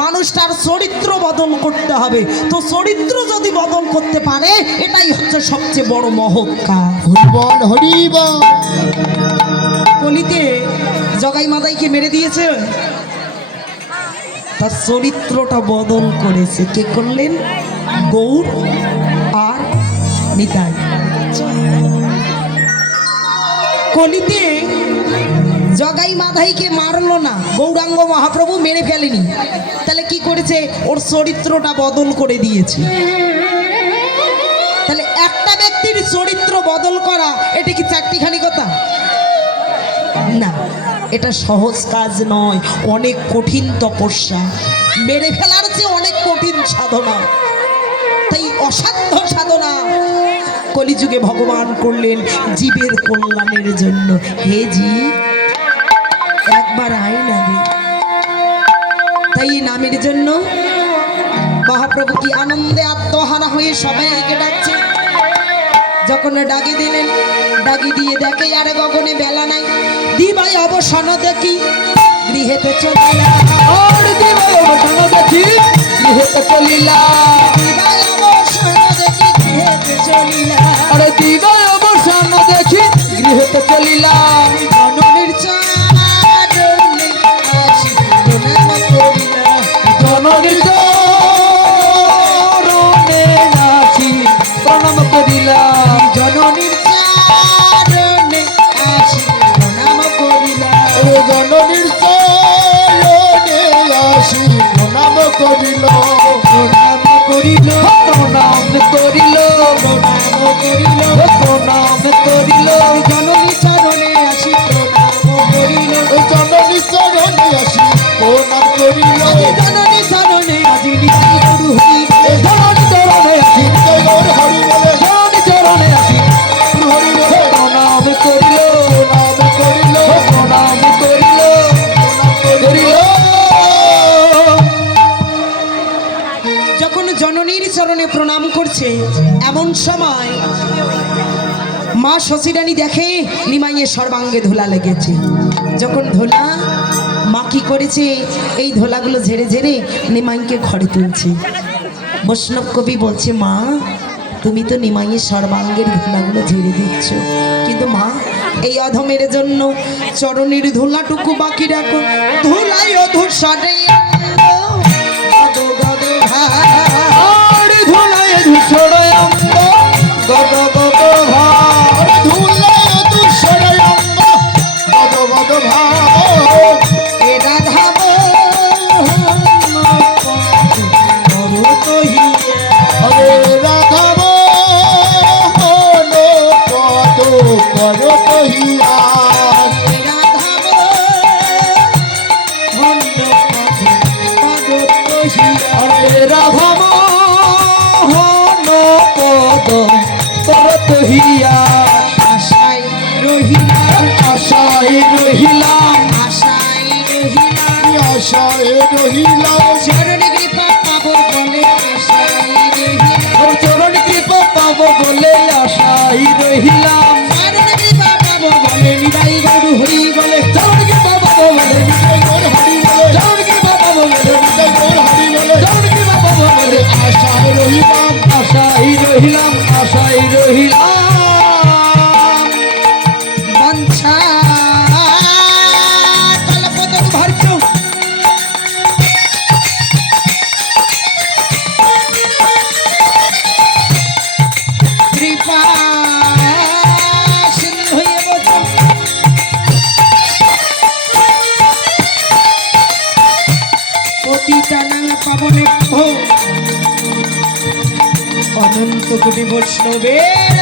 মানুষটার চরিত্র বদল করতে হবে। তো চরিত্র যদি বদল করতে পারে এটাই হচ্ছে সবচেয়ে বড় মহৎ কাজ। হরিবল হরিবল। কলিতে জগাই মাদাইকে মেরে দিয়েছে, তার চরিত্রটা বদল করেছে। কে করলেন? গৌর আর নিতাই। কলিতে জগাই মাদাইকে মারলো না, গৌরাঙ্গ মহাপ্রভু মেরে ফেলেনি, তাহলে কি করেছে? ওর চরিত্রটা বদল করে দিয়েছে। তাহলে একটা ব্যক্তির চরিত্র বদল করা এটা কি চারটিখানি কথা? না, এটা সহজ কাজ নয়, অনেক কঠিন তপস্যা। মেরে ফেলার চেয়ে অনেক কঠিন সাধনা, তাই অসাধ্য সাধনা কলিযুগে ভগবান করলেন জীবের কল্যাণের জন্য। হে জীব, একবার আয় না রে। তাই এই নামের জন্য মহাপ্রভু কি আনন্দে আত্মহারা হয়ে সবাইকে ডাকছে। যখন ডাকি দিলেন, ডাকি দিয়ে দেখে আর গগনে বেলা নাই। দিবাই অবসান দেখি গৃহেতে চলিলা, দিবাই অবসান দেখি গৃহেতে চলিলা, দিবাই অবসান দেখি গৃহেতে চলিলা, আরে দিবাই অবসান দেখি গৃহেতে চলিলা। জননীর চরণে আসি প্রণাম করিলা, জননীর চরণে আসি প্রণাম করিলা, জননীর চরণে আসি প্রণাম করিলা, জননীর চরণে আসি প্রণাম করিল, প্রণাম করিল, প্রণাম করিল, প্রণাম করিল, প্রণাম করিল, জননী চরণে আসি প্রণাম করিল, জননী চরণে আসি প্রণাম করিল, জননী চরণে আজি নিতাই গুরু হরি বলে, জননী চরণে আসি গৌর হরি বলে, জননী চরণে আসি গুরু হরি বলে, প্রণাম করিল, প্রণাম করিল, প্রণাম করিল, করিল। যখন জননীর চরণে প্রণাম করছে এমন সময় মা শশীরানী দেখে নিমাইয়ের সর্বাঙ্গে ধুলা লেগেছে। যখন ধুলা, মা কি করেছে? এই ধুলাগুলো ঝেড়ে ঝেড়ে নিমাইকে ঘরে তুলছে। বৈষ্ণব কবি বলছে, মা তুমি তো নিমাইয়ের সর্বাঙ্গের ধুলাগুলো ঝেড়ে দিচ্ছ, কিন্তু মা এই অধমের জন্য চরণের ধুলাটুকু বাকি রাখো। ধুলাই অধূষণে ধুলায় ধূসর অঙ্গ গদ গদ ভাব, ধুলায় ধূসর অঙ্গ গদ গদ ভাব, এ রাধা হরে রাধা মোহন পদ কর কহিয়া, হরে রাধা মোহন পদ করত হিয়া, আশায় রহিলাম, আশায় রহিলাম, আশায় রহিলাম, আশায় রহিলা, চরণ কৃপা পাবো বলে আশায় রহিলাম, চরণ কৃপা পাবো বলে আশায় রহিলাম, চরণ কৃপা পাবো বলে নিতাই গৌর হরি বলে, চরণ কৃপা পাবো বলে নিতাই গৌর হরি বলে, চরণ কৃপা পাবো বলে নিতাই গৌর হরি বলে, চরণ কৃপা পাবো বলে আশায় রহিলাম, আশায় রহিলাম, আশায় রহিলাম। বাঞ্ছা কল্পতরু ভর্য কৃপা সিন্ধু হয়ে বসো, পতিতানাং পাবনেভ্যো অনন্ত কোটি বৈষ্ণবের